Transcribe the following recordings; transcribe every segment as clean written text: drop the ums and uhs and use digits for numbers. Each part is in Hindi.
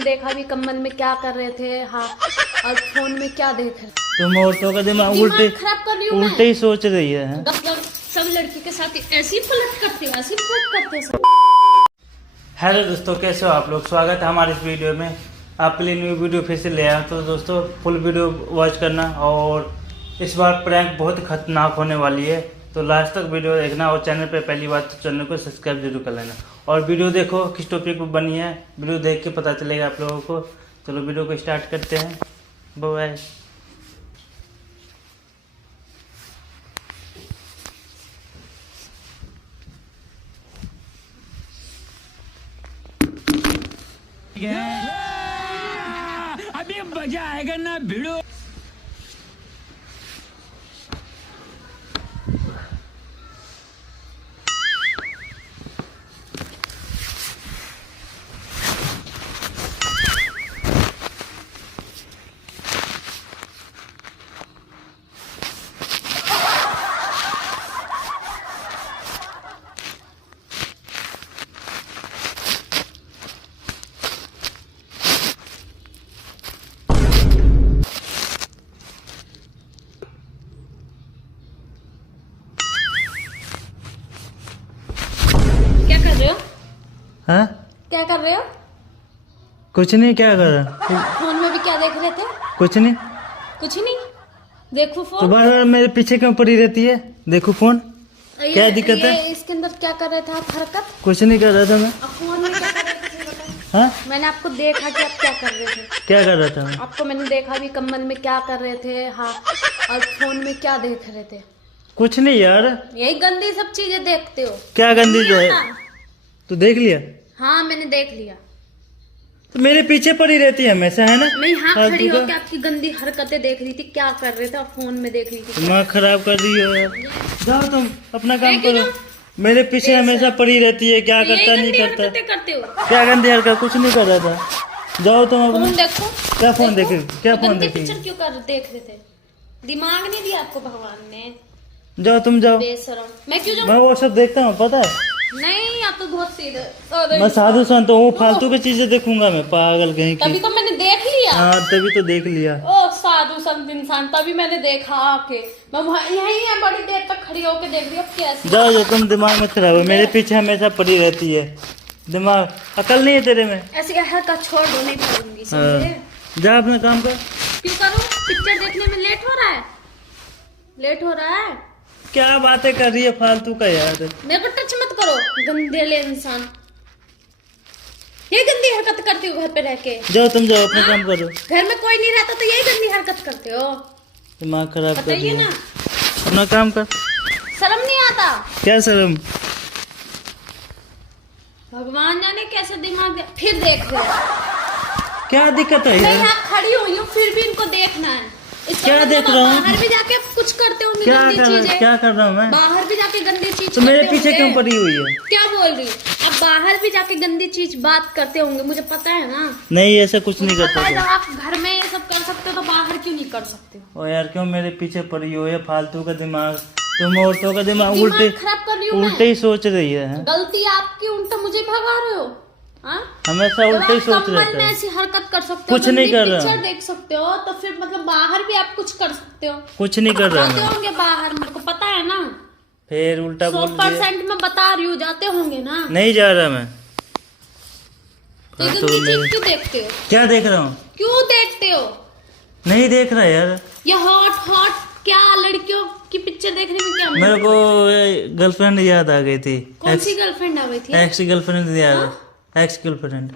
मैंने देखा भी कमल में क्या कर रहे थे। हाँ, और फोन में क्या देख रहे थे। तुम औरतों का दिमाग खराब कर रही हूँ उल्टे ही सोच रही है। मतलब सब लड़की के साथ ऐसे ही फ्लर्ट करते हो, ऐसे ही फ्लर्ट करते हो सब। हेलो दोस्तों, कैसे हो आप लोग। स्वागत है हमारे इस वीडियो में। आपके लिए न्यू वीडियो फिर से ले आया। तो दोस्तों फुल वीडियो वॉच करना, और इस बार प्रैंक बहुत खतरनाक होने वाली है, तो लास्ट तक वीडियो देखना। और चैनल पे पहली बार तो चैनल को सब्सक्राइब जरूर कर लेना। और वीडियो देखो किस टॉपिक पर बनी है, वीडियो देख के पता चलेगा आप लोगों को। चलो वीडियो को स्टार्ट करते हैं। बाय। अभी मजा आएगा ना भिड़ो। हाँ, क्या कर रहे हो? कुछ नहीं। क्या कर रहा? फोन में भी क्या देख रहे थे? कुछ नहीं। कुछ नहीं। देखो तो फोन। बार बार मेरे पीछे क्यों पड़ी रहती है? देखो फोन। क्या दिक्कत है? इसके अंदर क्या कर रहे थे आप? हरकत कुछ नहीं कर रहा था मैं। अब फोन में क्या कर रहे थे बताएं? हाँ, मैंने आपको देखा कि आप क्या कर रहे थे। क्या कर रहा था मैं? आपको मैंने देखा भी कमल में क्या कर रहे थे। हाँ, और फोन में क्या देख रहे थे? कुछ नहीं यार। यही गंदी सब चीजें देखते हो। क्या गंदी जो है? हाँ, तू देख लिया? हाँ मैंने देख लिया। तो मेरे पीछे पड़ी रहती है हमेशा, है ना? मैं यहाँ फालतू खड़ी का। होकर आपकी गंदी हरकतें देख रही थी, क्या कर रहे थे और फोन में देख रही थी। दिमाग खराब कर रही हो यार। जाओ तुम अपना काम देखी करो। ना? मेरे पीछे हमेशा पड़ी रहती है, क्या यही करता नहीं गंदी करता। हरकतें करते हो। क्या गंदी हरकत? कुछ नहीं कर रहा था। जाओ तुम अपना। फोन देखो। क्या फोन देखो, देखे? क्या तो फोन गंदी देखे? पिक्चर क्यों कर देख रहे थे? दिमाग नहीं दिया आपको भगवान ने। जाओ तुम जाओ। बेशरम। मैं क्यों जाऊँ? मैं वो सब देखता हूँ, पता है। नहीं, आप तो बहुत सीधे। मैं साधु संत हूँ, फालतू की चीजें देखूंगा मैं, पागल कहीं तभी की। तो मैंने देख लिया। हाँ, तभी तो देख लिया। ओ साधु संत इंसान, तभी मैंने देखा आके। मैं वहाँ यहीं है, बड़ी देर तक खड़ी होके देख रही हूँ कैसे। जाओ जाओ, तुम दिमाग मत खराब है। मेरे पीछे हमेशा पड़ी रहती है। दिमाग अकल नहीं है तेरे में? ऐसी हरकत छोड़ दो, नहीं करूंगी हाँ। समझे? जा अपना काम कर। क्यों करूँ? पिक्चर देखने में लेट हो रहा है। लेट हो रहा है। क्या बातें कर रही है फालतू का यार। मेरे को टच मत करो, गंदेले इंसान। ये गंदी हरकत करते हो घर पे रह के। जाओ तुम जाओ अपना काम करो। घर में कोई नहीं रहता तो यही गंदी हरकत करते हो। दिमाग खराब कर रही बताइए है। ना, अपना काम कर। शर्म नहीं आता? क्या शर्म? भगवान जाने कैसे दिमाग फिर देख रहे हो। क्या दिक्कत है मैं यार? यहाँ खड़ी हुई हूँ फिर भी इनको देखना है। इसका क्या मतलब देख आप रहा हूँ? बाहर भी जाके आप कुछ करते होंगे क्या गंदी कर चीजें। क्या कर रहा हूँ मैं? बाहर भी जाके गंदी चीज तो मेरे करते पीछे होंगे। क्यों पड़ी हुई है? क्या बोल रही? आप बाहर भी जाके गंदी चीज बात करते होंगे, मुझे पता है ना। नहीं, ऐसा कुछ नहीं मुझे पता करता है, था। जब आप घर में ये सब कर सकते हो तो बाहर क्यों नहीं कर सकते हो? ओ यार, क्यों मेरे पीछे पड़ी हो? ये फालतू का दिमाग। तुम औरतों का दिमाग दिमाग उल्टे खराब कर रही हूँ उल्टे ही सोच रही है। गलती आपकी, उल्टा मुझे भगा रहे हो। हाँ? हमेशा उल्टे ही सोच कमल रहता में है। ऐसी हरकत कर सकते हो, कुछ नहीं कर रहा। पिक्चर देख सकते हो, तो फिर मतलब बाहर भी आप कुछ कर सकते हो। कुछ नहीं कर रहा जाते मैं। होंगे बाहर, मेरे को पता है ना। फिर उल्टा बोल दिया। 100% मैं बता रही हूँ, जाते होंगे ना। नहीं जा रहा मैं। तो ये हाँ, तो गंदी मैं चीज क्यों देखते हो? क्या देख रहा हूँ? क्यों देखते हो? नहीं देख रहा यार। ये हॉट हॉट क्या लड़कियों की पिक्चर देखने में क्या मेरे को गर्लफ्रेंड याद आ गई थी। कौन सी गर्लफ्रेंड आ गई थी? एक्स गर्लफ्रेंड याद। एक्स गर्लफ्रेंड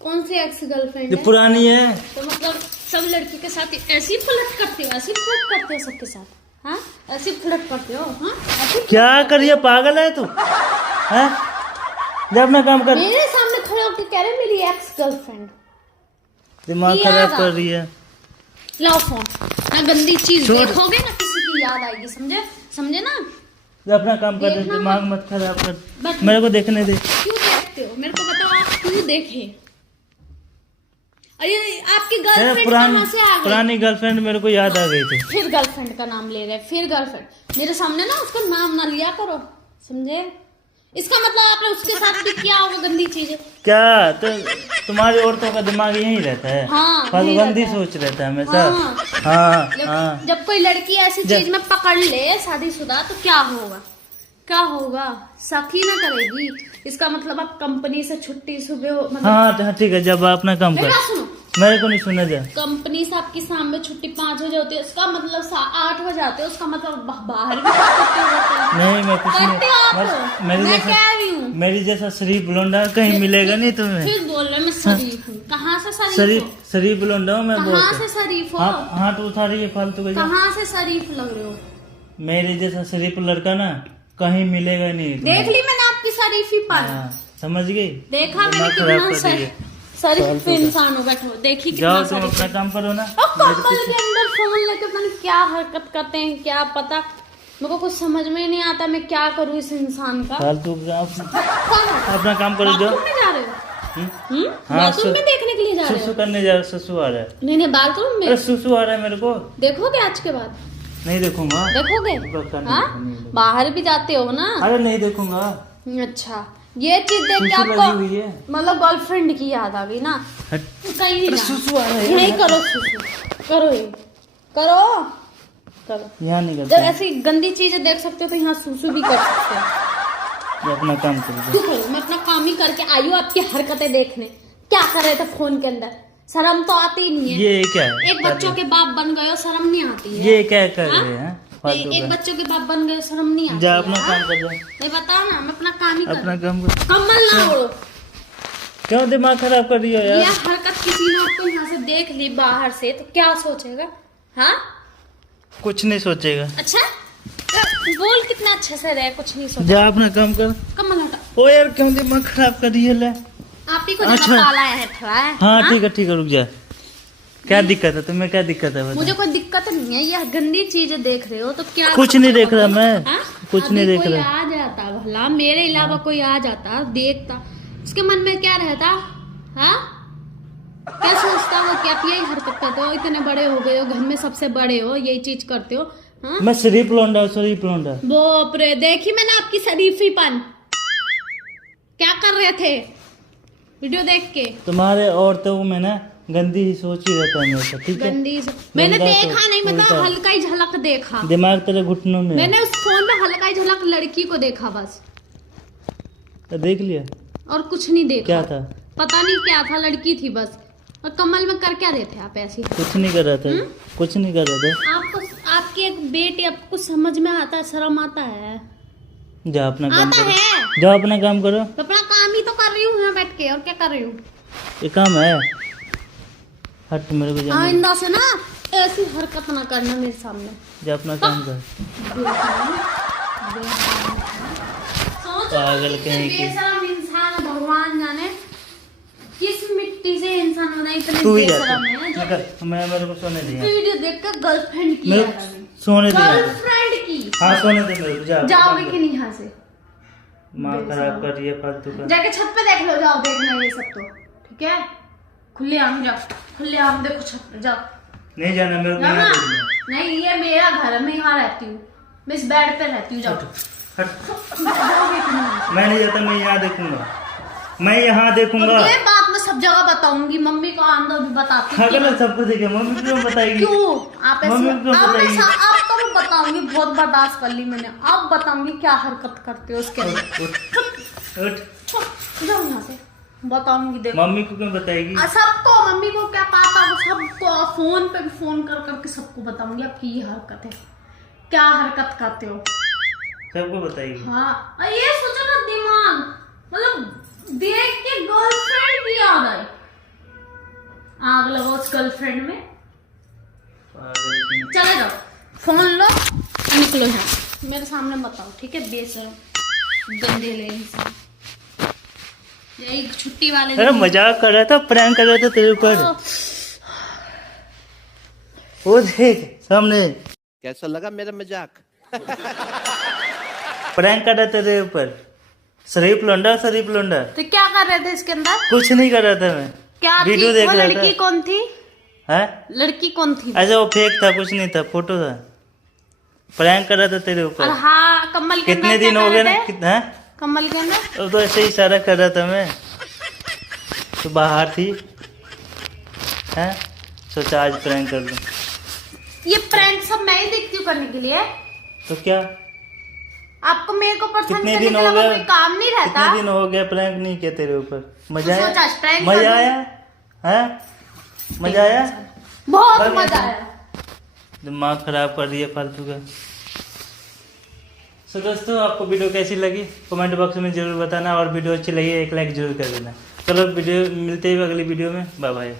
कौन सी एक्स गर्लफ्रेंड जो है? पुरानी है। तो मतलब सब लड़की के साथ ऐसे ही फ्लर्ट करते हो, ऐसे ही फ्लर्ट करते हो सबके साथ। हाँ, ऐसे ही फ्लर्ट करते हो। हाँ, ऐसे ही क्या करिए? पागल है तू? हैं? जा अपना काम कर। मेरे सामने खड़े होकर कह रहे मेरी एक्स गर्लफ्रेंड। दिमाग याद खराब आ- कर रही है। लाओ फोन। ना गंदी चीज छोड़। देखोगे ना किसी की याद आएगी, समझे? समझे ना? जा अपना काम कर। देखना दिमाग मत खराब कर। बट मेरे को देखने दे। क्यों देखते हो? मेरे को बताओ, आप क्यों देखे? अरे आपकी यार, गर्लफ्रेंड कहाँ से आ गई? पुरानी गर्लफ्रेंड मेरे को याद आ गई थी। फिर गर्लफ्रेंड का नाम ले रहे, फिर गर्लफ्रेंड। मेरे सामने ना उसका नाम ना लिया करो, समझे? इसका मतलब आपने उसके साथ भी किया होगा गंदी चीज। क्या तो तुम्हारी औरतों का दिमाग यही रहता है, हाँ, बस यही गंदी रहता है। सोच रहता है हमेशा। हाँ। हाँ हाँ। जब कोई लड़की ऐसी चीज में पकड़ ले शादीशुदा तो क्या होगा, क्या होगा, सखी ना करेगी। इसका मतलब आप कंपनी से छुट्टी सुबह मतलब हाँ ठीक है, जब अपना काम मेरी कर। बात सुनो, मेरे को नहीं सुना जा। कंपनी से आपकी शाम में छुट्टी 5 बजे होती है, उसका मतलब 8 बजे आते हो, उसका मतलब बाहर भी करते हो। नहीं मैं कुछ करते हो आप नहीं, तो। मेरी मैं जैसा कह रही हूँ, मेरी जैसा शरीफ लोंडा कहीं मिलेगा नहीं तुम्हें। फिर बोल रहे मैं शरीफ हूँ, कहाँ से शरीफ शरीफ हो? शरीफ लोंडा हूँ मैं कहाँ बहुत। से शरीफ हो? हाथ उठा रही है फालतू का। कहाँ से शरीफ लग रहे हो? मेरे जैसा शरीफ लड़का ना कहीं मिलेगा नहीं तुम्हें। देख ली मैंने आपकी शरीफी पान, हाँ, समझ गई। देखा मैंने दिमाग खराब कर कितना दी है। शरीफ इंसान हो। बैठो देखी कितना जाओ तुम शरीफ अपना है। काम करो ना। और कमल के अंदर फोन लेके पता नहीं क्या हरकत करते हैं, क्या पता। मेरे को कुछ समझ में नहीं आता मैं क्या करूँ इस इंसान का। फालतू का कहाँ? अपना काम करो जाओ। बाथरूम में जा रहे हो? हाँ, बाथरूम में देखने के लिए जा रहे सुसु हो? करने जा रहा, सुसु आ रहा है। नहीं नहीं, बाथरूम में अरे सुसु आ रहा है मेरे को। देखोगे आज के बाद? नहीं देखूंगा। देखोगे? नहीं, हाँ, नहीं। बाहर भी जाते हो ना। अरे नहीं देखूंगा। अच्छा, ये चीज देख के सुसु लगी आपको हुई है। मतलब गर्लफ्रेंड की याद आ गई ना। हट। कहीं नहीं अरे जाना। सुसु आ रहा है यही यार। करो, सुसु करो, ये करो करो। यहाँ नहीं जब करता। ऐसी गंदी चीजें देख सकते हो तो यहाँ सुसु भी कर सकते हो। ये अपना काम करो क्यों करो? मैं अपना काम ही करके आई हूँ आपकी हरकतें देखने। क्या कर रहे थे फोन के अंदर? शर्म तो आती ही नहीं है। ये क्या है? एक बच्चों के बाप बन गए हो, शर्म नहीं आती है। ये क्या कर हाँ? रहे हैं फालतू एक का? बच्चों के बाप बन गए, शर्म नहीं आती जा है, अपना हाँ? काम कर जा। नहीं बताओ ना, मैं अपना काम ही कर अपना काम कर। कमल ना उड़ो। क्यों दिमाग खराब कर रही हो ये यार? हरकत किसी ने आपको यहाँ से देख ली बाहर से तो क्या सोचेगा? हाँ कुछ नहीं सोचेगा। अच्छा, बोल कितना अच्छे से रहे, कुछ नहीं सोचा। जा अपना काम कर। कमल हटा, ओ यार क्यों दिमाग खराब कर रही है ले? आप ही को अच्छा। जगह पाला है थोड़ा है। हाँ ठीक है रुक जा। क्या दिक्कत है तुम्हें? क्या दिक्कत है मुझे बता। कोई दिक्कत नहीं है, ये गंदी चीजें देख रहे हो तो क्या? कुछ नहीं देख रहा मैं। हाँ? कुछ अभी नहीं देख कोई रहा। आ जाता भला, मेरे अलावा कोई आ जाता देखता, उसके मन में क्या रहता? हाँ, क्या सोचता वो कि आप यही हरकत करते हो, इतने बड़े हो गए हो, घर में सबसे बड़े हो, यही चीज करते हो। हाँ? मैं शरीफ लौंडा हूँ, शरीफ लौंडा। बाप रे, देखी मैंने आपकी शरीफीपन। क्या कर रहे थे वीडियो देख के? तुम्हारे औरतों में ना गंदी ही सोच ही रहता है हमेशा, ठीक है? गंदी से मैंने गंदा देखा सोच, नहीं, मतलब उल्टा। हल्का ही झलक देखा। दिमाग तेरे घुटनों में है। मैंने उस फोन में हल्का ही झलक लड़की को देखा बस, तो देख लिया और कुछ नहीं देखा। क्या था? पता नहीं क्या था, लड़की थी बस। और कमल में कर क्या रहे थे आप ऐसी? कुछ नहीं कर रहा था। कुछ नहीं कर रहा था। आपको आपकी एक बेटी, आपको समझ में आता है, शर्म आता है? जा अपना काम आता करो। है जाओ अपना काम करो। तो अपना काम ही तो कर रही हूँ यहाँ बैठ के, और क्या कर रही हूँ? ये काम है। हट मेरे को जाना। आइंदा से ना ऐसी हरकत ना करना मेरे सामने। जा अपना काम कर। पागल कहीं की। बेशरम इंसान, भगवान जाने किस मिट्टी से इंसान बना, इतने तू ही बेशरम है जाता। जो निकल, मैं मेरे को सोने दिया। वीडियो देखकर गर्लफ्रेंड की मेरे याद आ को गई। सोने दिया। गर्लफ्रेंड की। हाँ सोने दे मेरे को। जा जाओगे कि नहीं यहाँ से? माँ खराब कर रही है फालतू का। जाके छत पे देख लो, जाओ देखना ये सब तो ठीक है। खुले आम जाओ, खुले आम देखो छत पे जाओ। नहीं जाना मेरे को। जाना यहाँ देखना। नहीं, ये मेरा घर है, मैं यहाँ रहती हूँ, मैं इस बेड पे रहती हूँ। जाओ। हट। जाओगे कि नहीं? मैं नहीं जाता, मैं यहाँ देखूंगा। मैं यहाँ देखूंगा। और ये बात मैं सब जगह बताऊंगी, मम्मी को आंदो भी बताती हूँ। अगर मैं सबको देखे मम्मी क्यों बताएगी? क्यों आप ऐसे? मम्मी क्यों अब मैं बताएगी? आपको भी बताऊंगी, बहुत बर्दाश्त कर ली मैंने, अब बताऊंगी क्या हरकत करते हो उसके अंदर। उठ। जाओ यहाँ से, बताऊंगी देखो। मम्मी को क्यों बताएगी? सबको, मम्मी को क्या पता, वो सबको फोन पे भी फोन कर करके सबको बताऊंगी आपकी ये हरकत है, क्या हरकत करते हो। सबको बताएगी। हाँ, और ये सोचो ना, दिमाग मतलब देख के गर्लफ्रेंड की याद आई, आग लगाओ उस गर्लफ्रेंड में। चले जाओ, फोन लो, निकलो यहाँ मेरे सामने, बताओ ठीक है? बेशरम गंदे ले इंसान, यही छुट्टी वाले अरे दिन। मजाक कर रहा था, प्रैंक कर रहा था तेरे ऊपर। वो देख सामने कैसा लगा मेरा मजाक? प्रैंक कर रहा था तेरे ऊपर। शरीफ लौंडा, शरीफ लौंडा। तो क्या कर रहे थे इसके अंदर? कुछ नहीं कर रहा था मैं। क्या थी वीडियो देख वो? रहा लड़की था। कौन थी? है? लड़की कौन थी? ऐसा वो फेक था, कुछ नहीं था, फोटो था। प्रैंक कर रहा था तेरे और ऊपर। हाँ, कमल के कितने अंदर दिन क्या हो कर गए रहे ना? थे? कितना? कमल के अंदर। अब तो ऐसे ही इशारा कर रहा था मैं, तो बाहर थी, हैं? सोचा आज प्रैंक कर लूं। ये प्रैंक सब मैं ही देखती हूँ करने के लिए। तो क्या आपको मेरे को पसंद कितने करने दिन के हो अलावा गए, कोई काम नहीं रहता। कितने दिन हो गए प्रैंक नहीं किया तेरे ऊपर? मजा तो सोचा आया? prank कर मजा लूं। आया? हैं? मजा आया? बहुत बस मजा ऐसे- आया। दिमाग खराब कर दिया फालतू का। सो दोस्तों, आपको वीडियो कैसी लगी कमेंट बॉक्स में जरूर बताना, और वीडियो अच्छी लगी एक लाइक जरूर कर देना। चलो वीडियो मिलते हैं अगली वीडियो में, बाय बाय।